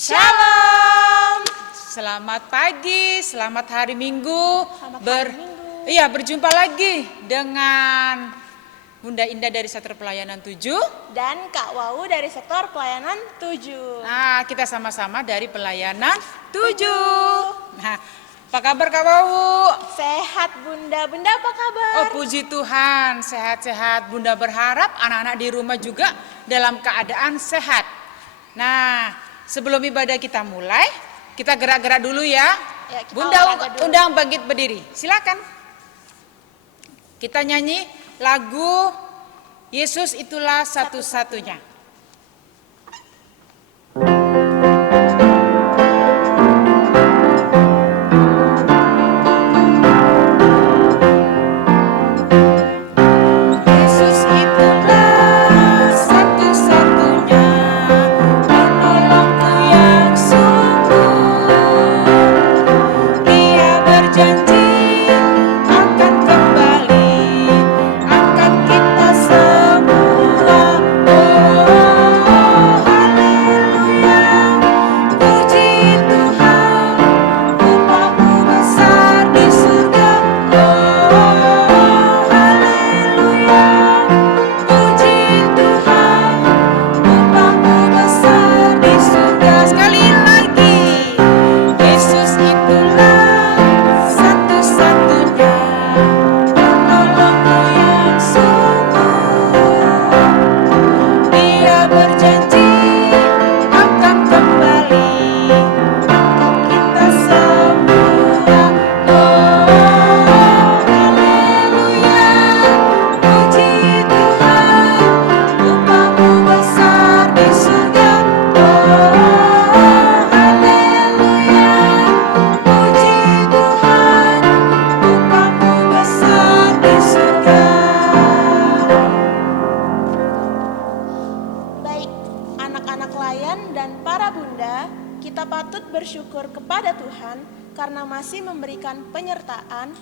Shalom. Selamat pagi, selamat hari Minggu. Iya, berjumpa lagi dengan Bunda Indah dari sektor pelayanan 7 dan Kak Wawu dari sektor pelayanan 7. Nah, kita sama-sama dari pelayanan 7. Nah, apa kabar Kak Wawu? Sehat Bunda. Bunda apa kabar? Oh, puji Tuhan, sehat-sehat. Bunda berharap anak-anak di rumah juga dalam keadaan sehat. Nah, sebelum ibadah kita mulai, kita gerak-gerak dulu ya. Bunda undang bangkit berdiri. Silakan. Kita nyanyi lagu Yesus itulah satu-satunya.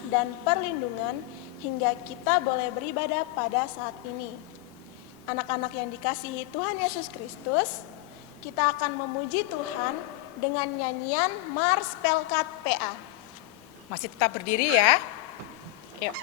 Dan perlindungan hingga kita boleh beribadah pada saat ini. Anak-anak yang dikasihi Tuhan Yesus Kristus, kita akan memuji Tuhan dengan nyanyian Mars Pelkat PA. Masih tetap berdiri ya. Yuk.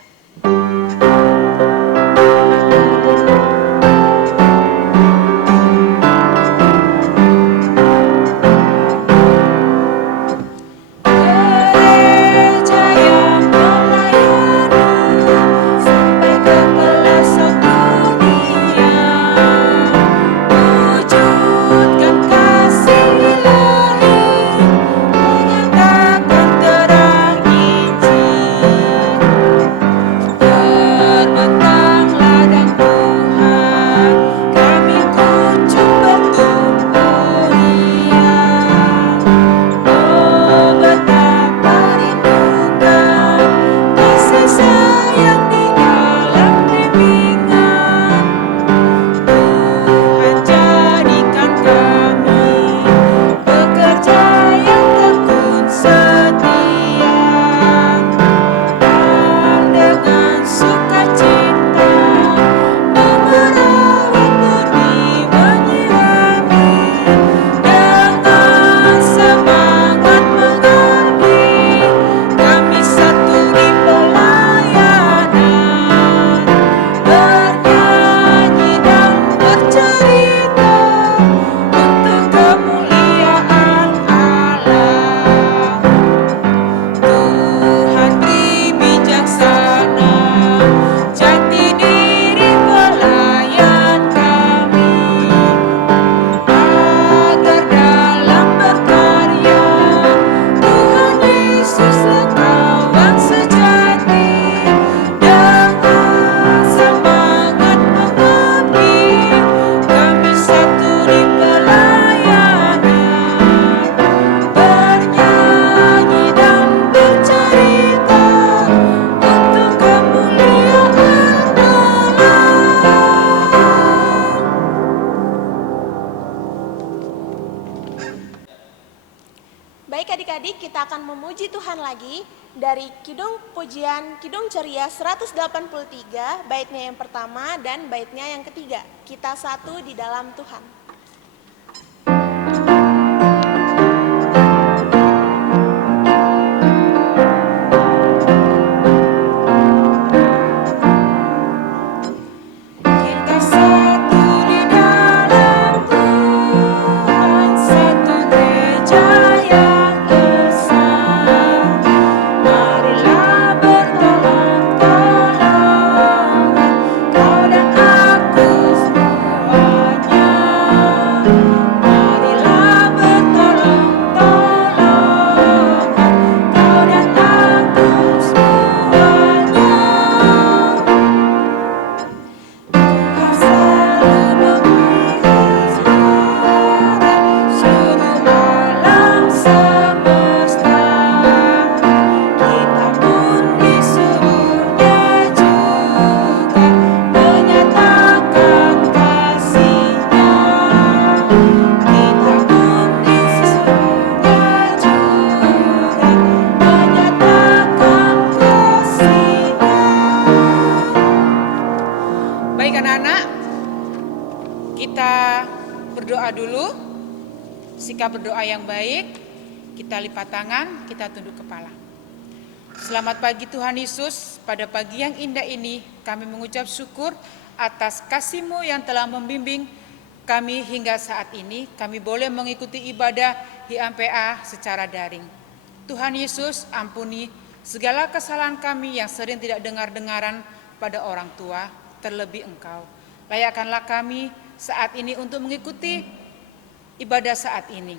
Kidung Ceria 183, baitnya yang pertama dan baitnya yang ketiga. Kita satu di dalam Tuhan. anak-anak, kita berdoa dulu, sikap berdoa yang baik, kita lipat tangan, kita tunduk kepala. Selamat pagi Tuhan Yesus, pada pagi yang indah ini kami mengucap syukur atas kasih-Mu yang telah membimbing kami hingga saat ini. Kami boleh mengikuti ibadah HIMPA secara daring. Tuhan Yesus, ampuni segala kesalahan kami yang sering tidak dengar-dengaran pada orang tua, terlebih Engkau. Layakkanlah kami saat ini untuk mengikuti ibadah saat ini.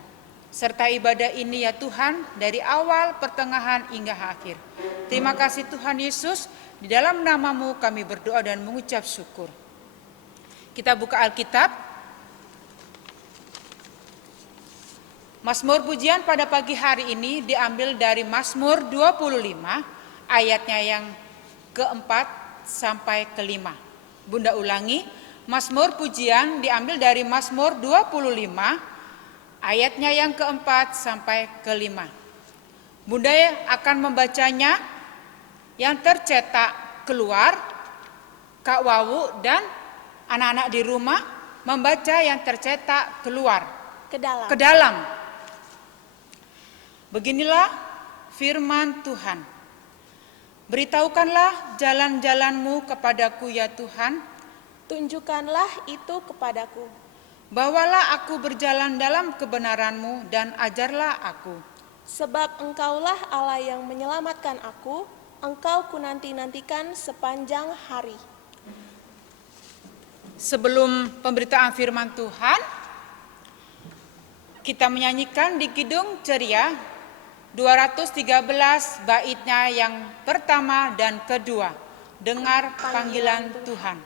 Serta ibadah ini ya Tuhan, dari awal, pertengahan, hingga akhir. Terima kasih Tuhan Yesus, di dalam nama-Mu kami berdoa dan mengucap syukur. Kita buka Alkitab. Mazmur pujian pada pagi hari ini diambil dari Mazmur 25, ayatnya yang keempat sampai kelima. Bunda ulangi, Mazmur pujian diambil dari Mazmur 25, ayatnya yang keempat sampai kelima. Bunda akan membacanya yang tercetak keluar, Kak Wawu dan anak-anak di rumah membaca yang tercetak keluar ke dalam. Beginilah firman Tuhan. Beritahukanlah jalan-jalan-Mu kepadaku ya Tuhan. Tunjukkanlah itu kepadaku. Bawalah aku berjalan dalam kebenaran-Mu dan ajarlah aku. Sebab Engkaulah Allah yang menyelamatkan aku, Engkau kunanti-nantikan sepanjang hari. Sebelum pemberitaan firman Tuhan, kita menyanyikan di Kidung Ceria 213 baitnya yang pertama dan kedua. Dengar panggilan Tuhan.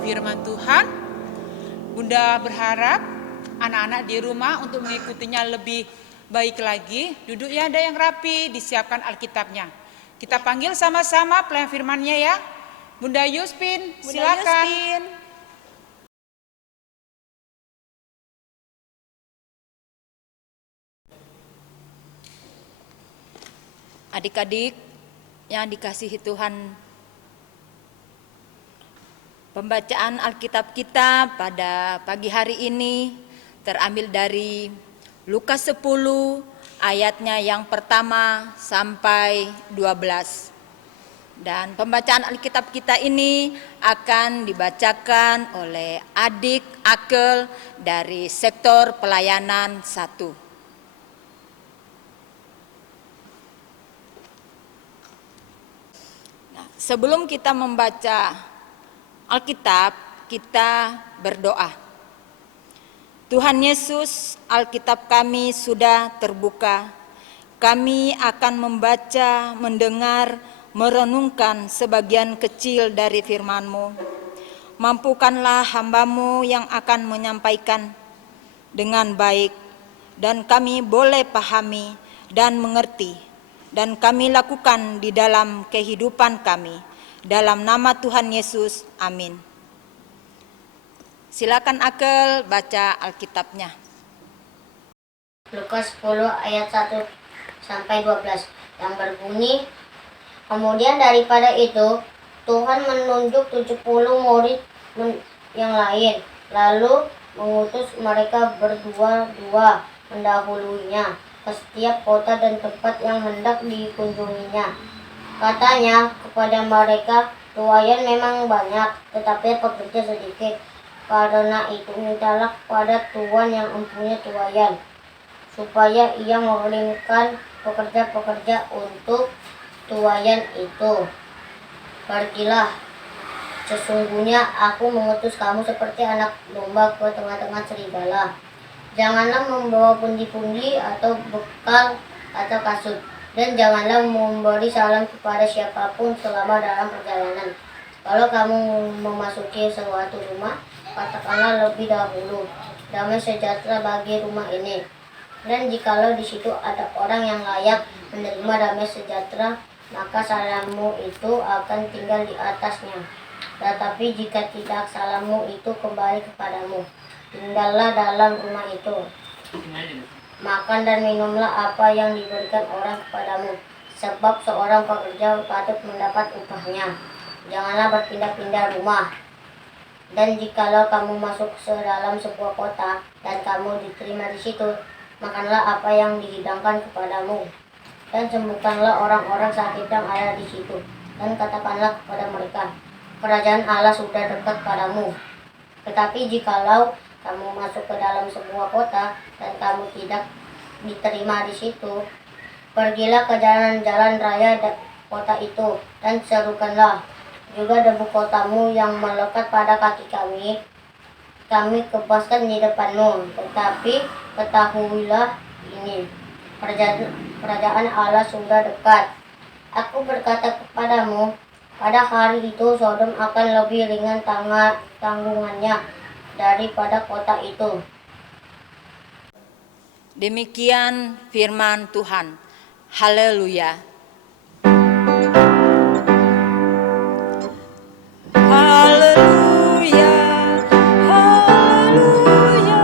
Firman Tuhan, Bunda berharap anak-anak di rumah untuk mengikutinya lebih baik lagi. Duduk ya, ada yang rapi, disiapkan Alkitabnya. Kita panggil sama-sama pelayan firman-Nya ya. Bunda Yuspin, silakan. Adik-adik yang dikasihi Tuhan, pembacaan Alkitab kita pada pagi hari ini terambil dari Lukas 10 ayatnya yang pertama sampai 12. Dan pembacaan Alkitab kita ini akan dibacakan oleh adik Akel dari sektor pelayanan 1. Nah, sebelum kita membaca Alkitab, kita berdoa. Tuhan Yesus, Alkitab kami sudah terbuka. Kami akan membaca, mendengar, merenungkan sebagian kecil dari firman-Mu. Mampukanlah hamba-Mu yang akan menyampaikan dengan baik, dan kami boleh pahami dan mengerti, dan kami lakukan di dalam kehidupan kami. Dalam nama Tuhan Yesus, amin. Silakan Akel baca Alkitabnya. Lukas 10 ayat 1 sampai 12 yang berbunyi, kemudian daripada itu Tuhan menunjuk 70 murid yang lain, lalu mengutus mereka berdua-dua mendahuluinya ke setiap kota dan tempat yang hendak dikunjunginya. Katanya kepada mereka, Tuayan memang banyak, tetapi pekerja sedikit. Karena itu mintalah kepada Tuhan yang mempunyai tuayan, supaya ia mengirimkan pekerja-pekerja untuk tuayan itu. Pergilah, sesungguhnya aku mengutus kamu seperti anak domba ke tengah-tengah serigala. Janganlah membawa pundi-pundi atau bekal atau kasut, dan janganlah memberi salam kepada siapapun selama dalam perjalanan. Kalau kamu memasuki suatu rumah, katakanlah lebih dahulu, damai sejahtera bagi rumah ini. Dan jikalau di situ ada orang yang layak menerima damai sejahtera, maka salammu itu akan tinggal di atasnya. Tetapi jika tidak, salammu itu kembali kepadamu. Tinggallah dalam rumah itu. Makan dan minumlah apa yang diberikan orang kepadamu, sebab seorang pekerja patut mendapat upahnya. Janganlah berpindah-pindah rumah. Dan jikalau kamu masuk ke dalam sebuah kota dan kamu diterima di situ, makanlah apa yang dihidangkan kepadamu, dan sembuhkanlah orang-orang sakit yang ada di situ, dan katakanlah kepada mereka, kerajaan Allah sudah dekat padamu. Tetapi jikalau kamu masuk ke dalam sebuah kota dan kamu tidak diterima di situ, pergilah ke jalan-jalan raya kota itu dan serukanlah juga debu kotamu yang melekat pada kaki kami kebaskan di depanmu. Tetapi ketahuilah ini, kerajaan Allah sudah dekat. Aku berkata kepadamu, pada hari itu Sodom akan lebih ringan tanggungannya daripada kota itu. Demikian firman Tuhan. Haleluya. Haleluya. Haleluya.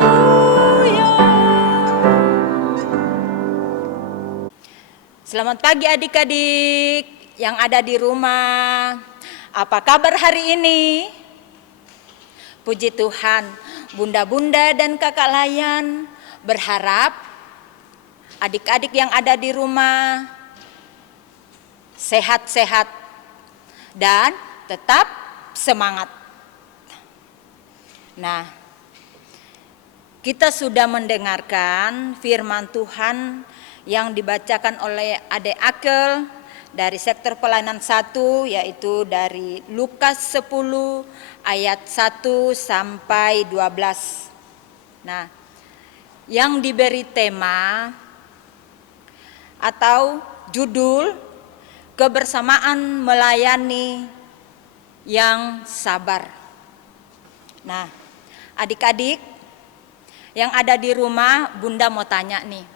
Haleluya. Selamat pagi adik-adik yang ada di rumah. Apa kabar hari ini? Puji Tuhan, bunda-bunda dan kakak layan berharap adik-adik yang ada di rumah sehat-sehat dan tetap semangat. Nah, kita sudah mendengarkan firman Tuhan yang dibacakan oleh Adik Akel dari sektor pelayanan 1, yaitu dari Lukas 10 ayat 1 sampai 12. Nah, yang diberi tema atau judul kebersamaan melayani yang sabar. Nah, adik-adik yang ada di rumah, Bunda mau tanya nih.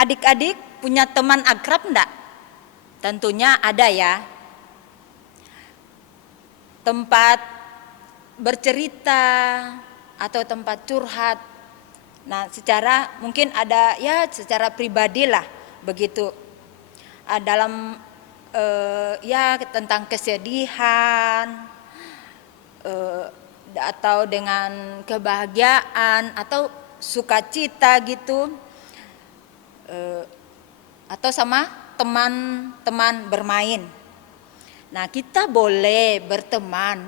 Adik-adik punya teman akrab enggak? Tentunya ada ya. Tempat bercerita atau tempat curhat. Nah, secara mungkin ada ya secara pribadi lah begitu. Dalam ya tentang kesedihan atau dengan kebahagiaan atau sukacita gitu. Atau sama teman-teman bermain. Nah, kita boleh berteman.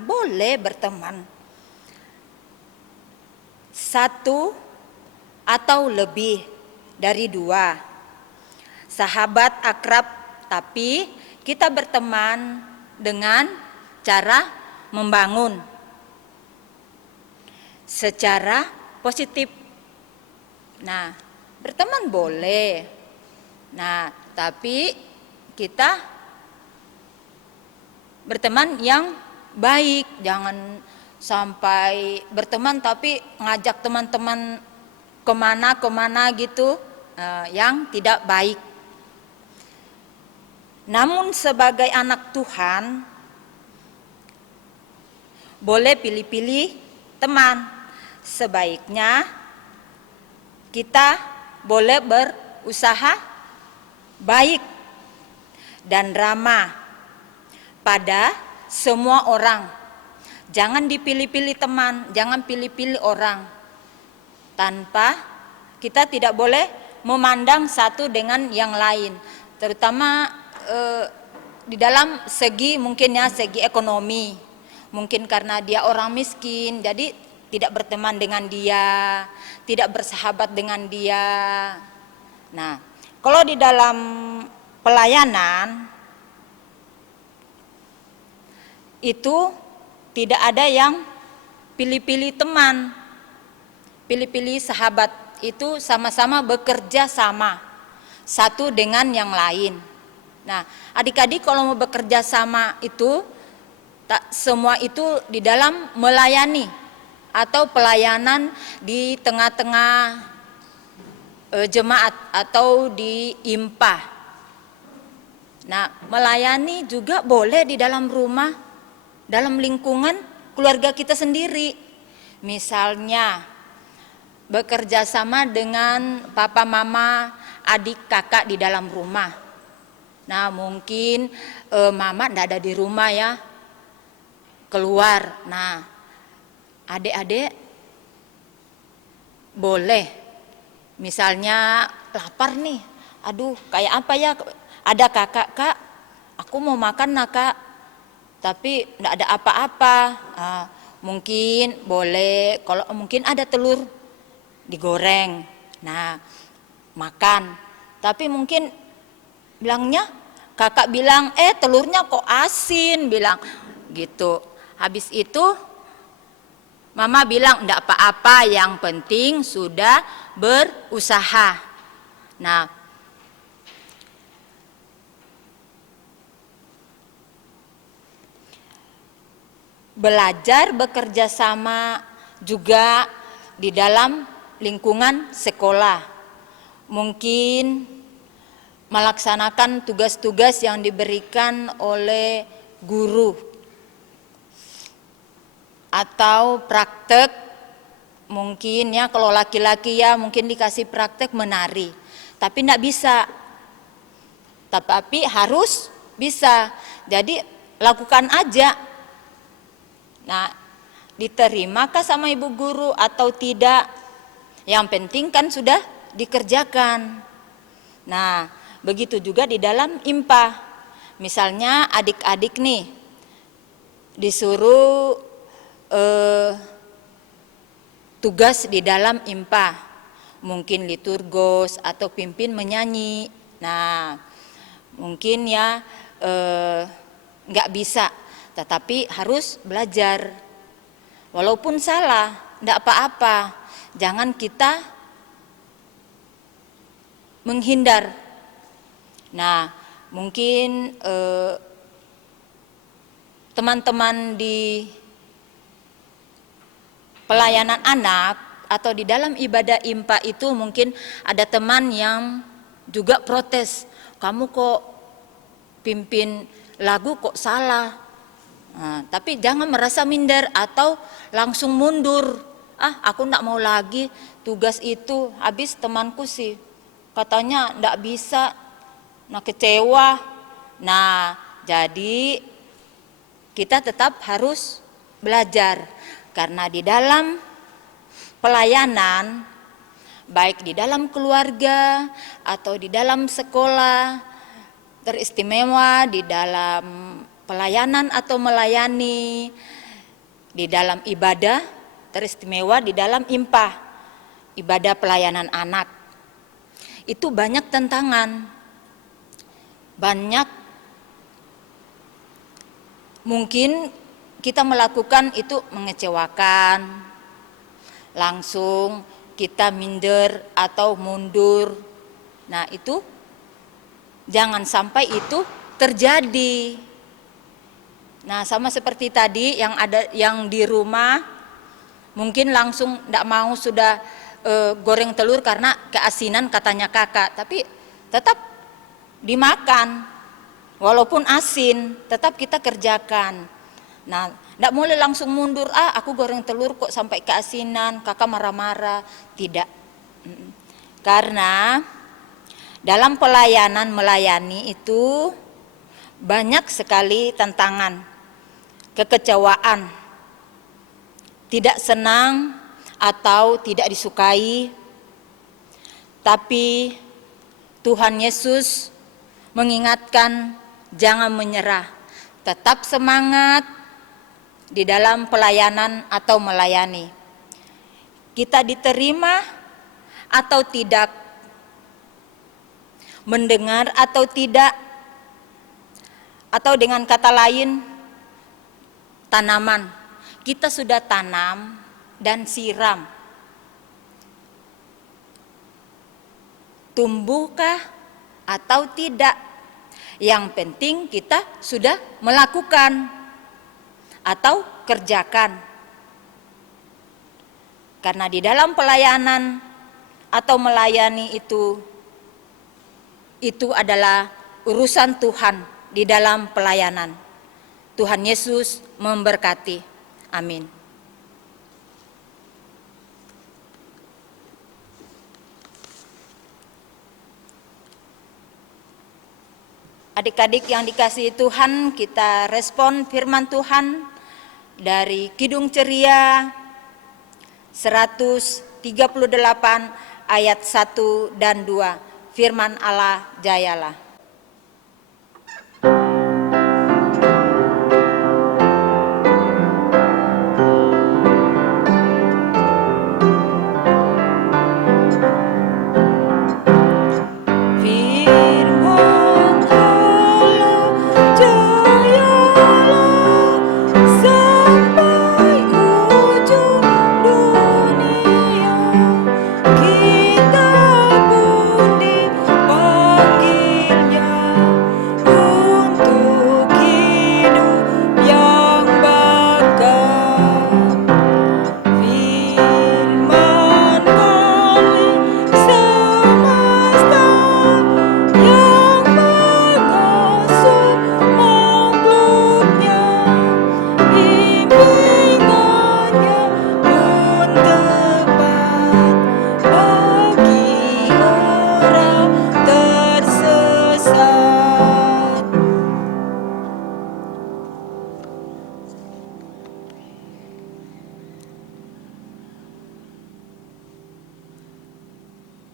Satu atau lebih dari 2. Sahabat akrab, tapi kita berteman dengan cara membangun secara positif. Nah, berteman boleh. Nah, tapi kita berteman yang baik, jangan sampai berteman tapi ngajak teman-teman kemana gitu, yang tidak baik. Namun sebagai anak Tuhan, boleh pilih-pilih teman. Sebaiknya kita boleh berusaha baik dan ramah pada semua orang. Jangan dipilih-pilih teman, jangan pilih-pilih orang. Tanpa kita tidak boleh memandang satu dengan yang lain. Terutama di dalam segi mungkin ya segi ekonomi, mungkin karena dia orang miskin, jadi tidak berteman dengan dia, tidak bersahabat dengan dia. Nah, kalau di dalam pelayanan itu tidak ada yang pilih-pilih teman, pilih-pilih sahabat, itu sama-sama bekerja sama satu dengan yang lain. Nah, adik-adik kalau mau bekerja sama itu tak semua itu di dalam melayani atau pelayanan di tengah-tengah jemaat atau di IMPA. Nah, melayani juga boleh di dalam rumah, dalam lingkungan keluarga kita sendiri. Misalnya bekerja sama dengan papa, mama, adik, kakak di dalam rumah. Nah, mungkin mama tidak ada di rumah ya, keluar. Nah, adik-adik boleh, misalnya lapar nih, aduh kayak apa ya, ada kakak, kak aku mau makan nak kak, tapi tidak ada apa-apa. Nah, mungkin boleh, kalau mungkin ada telur digoreng, nah makan. Tapi mungkin bilangnya, kakak bilang, telurnya kok asin, bilang gitu. Habis itu mama bilang, enggak apa-apa, yang penting sudah berusaha. Nah, belajar bekerja sama juga di dalam lingkungan sekolah. Mungkin melaksanakan tugas-tugas yang diberikan oleh guru atau praktek, mungkin ya kalau laki-laki ya mungkin dikasih praktek menari, tapi tidak bisa, tapi harus bisa, jadi lakukan aja. Nah, diterimakah sama ibu guru atau tidak, yang penting kan sudah dikerjakan. Nah, begitu juga di dalam IMPA. Misalnya adik-adik nih disuruh tugas di dalam IMPA, mungkin liturgos atau pimpin menyanyi. Nah, mungkin ya nggak bisa, tetapi harus belajar. Walaupun salah, nggak apa-apa. Jangan kita menghindar. Nah, mungkin teman-teman di pelayanan anak atau di dalam ibadah IMPA itu mungkin ada teman yang juga protes, kamu kok pimpin lagu kok salah. Nah, tapi jangan merasa minder atau langsung mundur. Aku enggak mau lagi tugas itu, habis temanku sih katanya enggak bisa. Nah, kecewa. Nah, jadi kita tetap harus belajar, karena di dalam pelayanan, baik di dalam keluarga atau di dalam sekolah, teristimewa di dalam pelayanan atau melayani, di dalam ibadah, teristimewa di dalam IMPA, ibadah pelayanan anak. Itu banyak tantangan, banyak mungkin kita melakukan itu mengecewakan, langsung kita minder atau mundur. Nah, itu jangan sampai itu terjadi. Nah, sama seperti tadi yang di rumah mungkin langsung tidak mau sudah goreng telur karena keasinan katanya kakak, tapi tetap dimakan walaupun asin, tetap kita kerjakan. Nah, tidak boleh langsung mundur, aku goreng telur kok sampai keasinan, kakak marah-marah. Tidak. Karena dalam pelayanan melayani itu banyak sekali tantangan, kekecewaan, tidak senang atau tidak disukai. Tapi Tuhan Yesus mengingatkan jangan menyerah, tetap semangat di dalam pelayanan atau melayani. Kita diterima atau tidak, mendengar atau tidak, atau dengan kata lain, tanaman. Kita sudah tanam dan siram. Tumbuhkah atau tidak? Yang penting kita sudah melakukan atau kerjakan. Karena di dalam pelayanan atau melayani itu adalah urusan Tuhan di dalam pelayanan. Tuhan Yesus memberkati. Amin. Adik-adik yang dikasihi Tuhan, kita respon firman Tuhan dari Kidung Ceria 138 ayat 1 dan 2. Firman Allah, jayalah.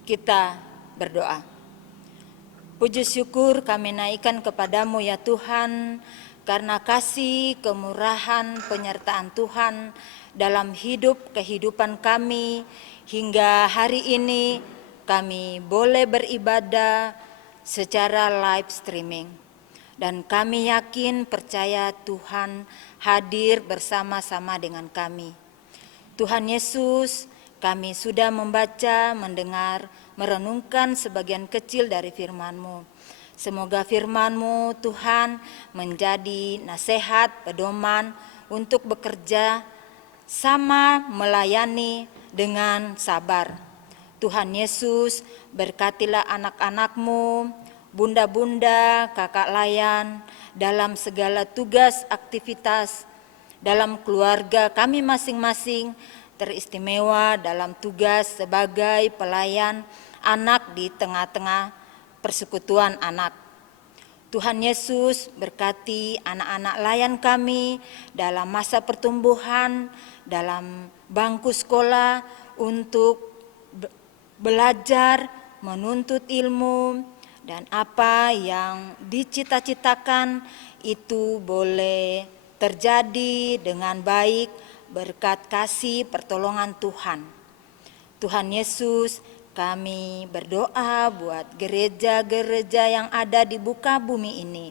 Kita berdoa. Puji syukur kami naikkan kepadamu ya Tuhan, karena kasih, kemurahan, penyertaan Tuhan dalam kehidupan kami hingga hari ini kami boleh beribadah secara live streaming. Dan kami yakin percaya Tuhan hadir bersama-sama dengan kami. Tuhan Yesus, kami sudah membaca, mendengar, merenungkan sebagian kecil dari firman-Mu. Semoga firman-Mu Tuhan menjadi nasihat, pedoman untuk bekerja sama melayani dengan sabar. Tuhan Yesus, berkatilah anak-anak-Mu, bunda-bunda, kakak layan, dalam segala tugas aktivitas, dalam keluarga kami masing-masing, teristimewa dalam tugas sebagai pelayan anak di tengah-tengah persekutuan anak. Tuhan Yesus, berkati anak-anak layan kami dalam masa pertumbuhan, dalam bangku sekolah untuk belajar, menuntut ilmu, dan apa yang dicita-citakan itu boleh terjadi dengan baik berkat kasih pertolongan Tuhan. Tuhan Yesus, kami berdoa buat gereja-gereja yang ada di muka bumi ini.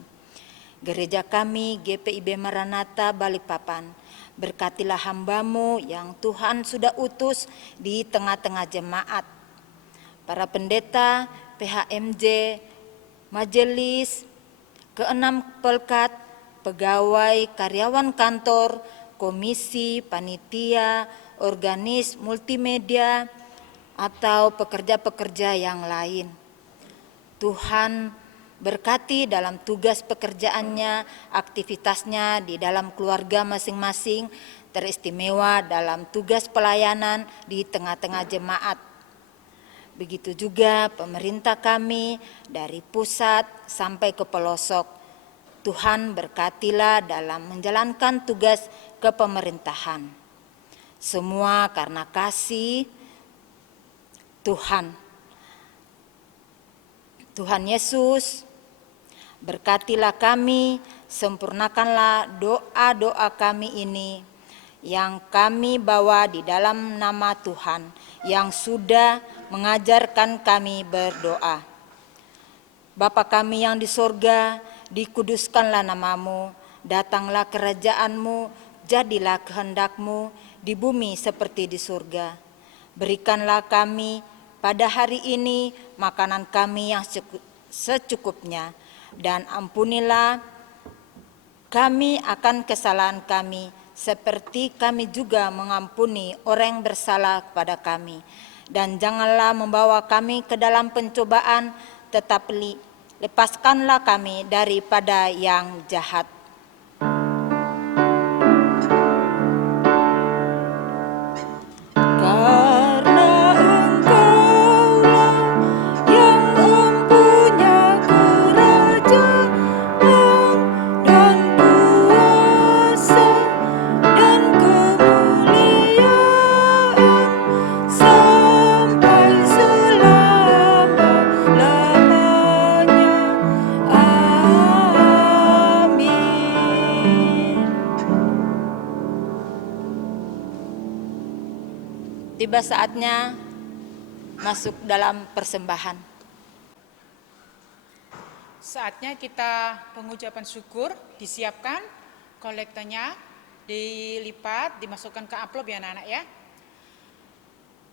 Gereja kami GPIB Maranatha Balikpapan, berkatilah hamba-Mu yang Tuhan sudah utus di tengah-tengah jemaat. Para pendeta, PHMJ, majelis, keenam pelkat, pegawai, karyawan kantor, komisi, panitia, organis, multimedia, atau pekerja-pekerja yang lain. Tuhan berkati dalam tugas pekerjaannya, aktivitasnya di dalam keluarga masing-masing, teristimewa dalam tugas pelayanan di tengah-tengah jemaat. Begitu juga pemerintah kami dari pusat sampai ke pelosok. Tuhan berkatilah dalam menjalankan tugas kepemerintahan. Semua karena kasih Tuhan. Tuhan Yesus, Berkatilah kami, sempurnakanlah doa-doa kami ini yang kami bawa di dalam nama Tuhan yang sudah mengajarkan kami berdoa. Bapa kami yang di sorga, dikuduskanlah namamu, datanglah kerajaanmu, jadilah kehendakmu di bumi seperti di surga. Berikanlah kami pada hari ini makanan kami yang secukupnya, dan ampunilah kami akan kesalahan kami, seperti kami juga mengampuni orang yang bersalah kepada kami. Dan janganlah membawa kami ke dalam pencobaan, tetapi lepaskanlah kami daripada yang jahat. Tiba saatnya masuk dalam persembahan. Saatnya kita pengucapan syukur, disiapkan kolektanya, dilipat, dimasukkan ke amplop ya anak-anak ya.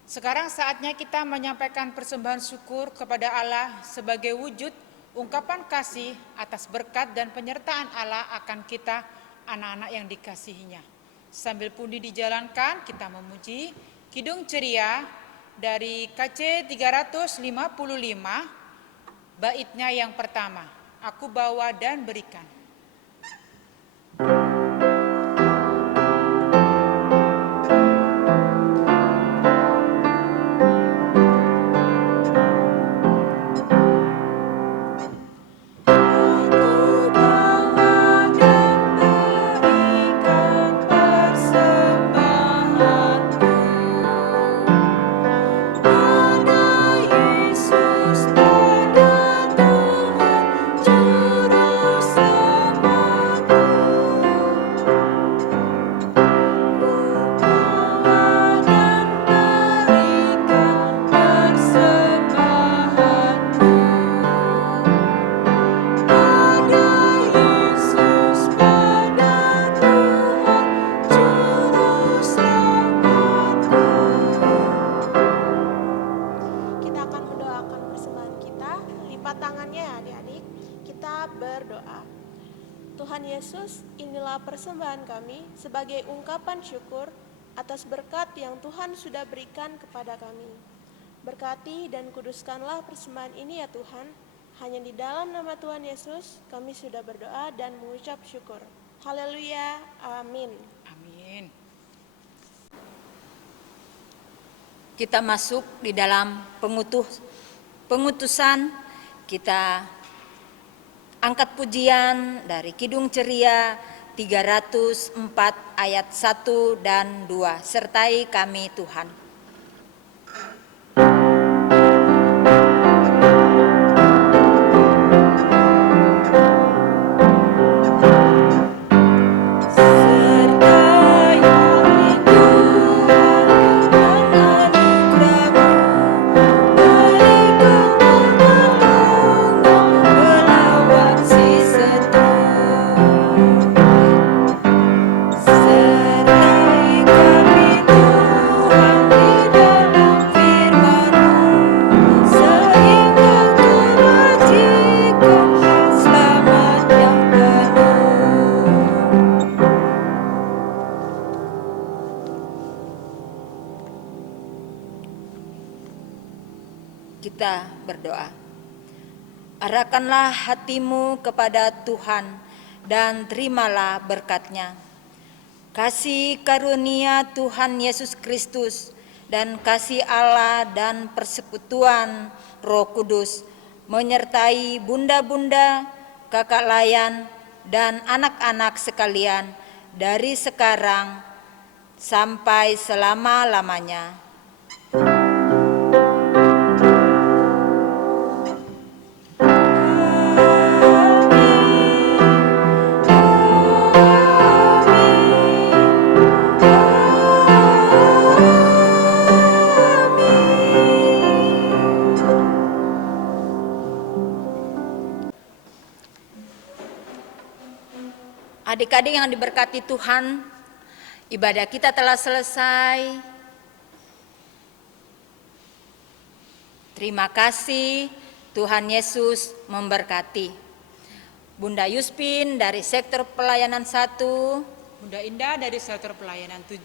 Sekarang saatnya kita menyampaikan persembahan syukur kepada Allah sebagai wujud ungkapan kasih atas berkat dan penyertaan Allah akan kita anak-anak yang dikasihinya. Sambil pundi dijalankan, kita memuji Kidung Ceria dari KC 355, baitnya yang pertama, aku bawa dan berikan. Tuhan Yesus, inilah persembahan kami sebagai ungkapan syukur atas berkat yang Tuhan sudah berikan kepada kami. Berkati dan kuduskanlah persembahan ini ya Tuhan. Hanya di dalam nama Tuhan Yesus kami sudah berdoa dan mengucap syukur. Haleluya, amin. Amin. Kita masuk di dalam pengutusan, kita angkat pujian dari Kidung Ceria 304 ayat 1 dan 2. Sertai kami Tuhan. Kita berdoa. Arahkanlah hatimu kepada Tuhan dan terimalah berkat-Nya. Kasih karunia Tuhan Yesus Kristus dan kasih Allah dan persekutuan Roh Kudus menyertai bunda-bunda, kakak layan, dan anak-anak sekalian dari sekarang sampai selama-lamanya. Amin. Adik-adik yang diberkati Tuhan, ibadah kita telah selesai. Terima kasih, Tuhan Yesus memberkati. Bunda Yuspin dari sektor pelayanan 1, Bunda Indah dari sektor pelayanan 7,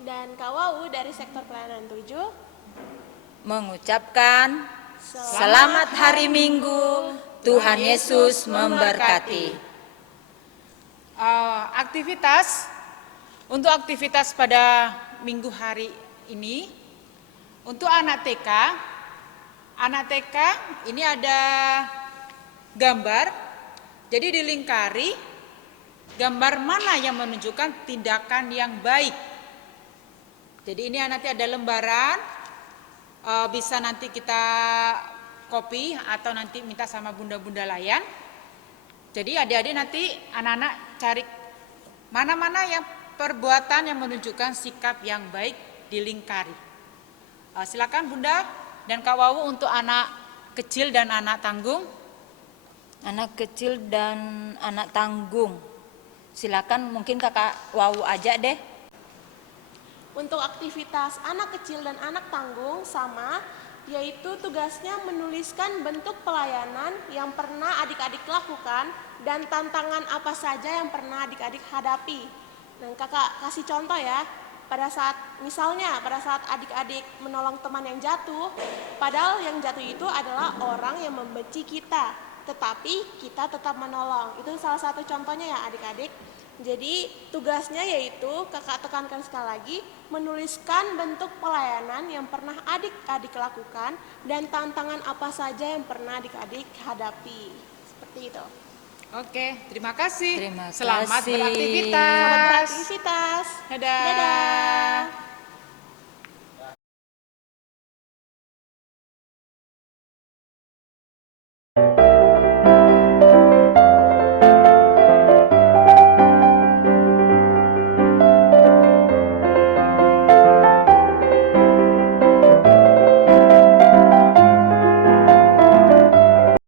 dan Kak Wau dari sektor pelayanan 7 mengucapkan selamat hari Minggu, Tuhan Yesus memberkati. Untuk aktivitas pada minggu hari ini, untuk anak TK ini ada gambar, jadi dilingkari gambar mana yang menunjukkan tindakan yang baik. Jadi ini nanti ada lembaran, bisa nanti kita copy atau nanti minta sama bunda-bunda layan. Jadi adik-adik nanti anak-anak cari mana-mana yang perbuatan yang menunjukkan sikap yang baik dilingkari. Silakan Bunda dan Kak Wawu untuk anak kecil dan anak tanggung. Anak kecil dan anak tanggung. Silakan mungkin Kakak Wawu aja deh. Untuk aktivitas anak kecil dan anak tanggung sama, yaitu tugasnya menuliskan bentuk pelayanan yang pernah adik-adik lakukan dan tantangan apa saja yang pernah adik-adik hadapi. Dan kakak kasih contoh ya, pada saat adik-adik menolong teman yang jatuh, padahal yang jatuh itu adalah orang yang membenci kita, tetapi kita tetap menolong. Itu salah satu contohnya ya adik-adik. Jadi tugasnya yaitu, kakak tekankan sekali lagi, menuliskan bentuk pelayanan yang pernah adik-adik lakukan dan tantangan apa saja yang pernah adik-adik hadapi. Seperti itu. Oke, terima kasih. Terima Selamat kasih. beraktivitas. Selamat beraktivitas. Dadah. Dadah.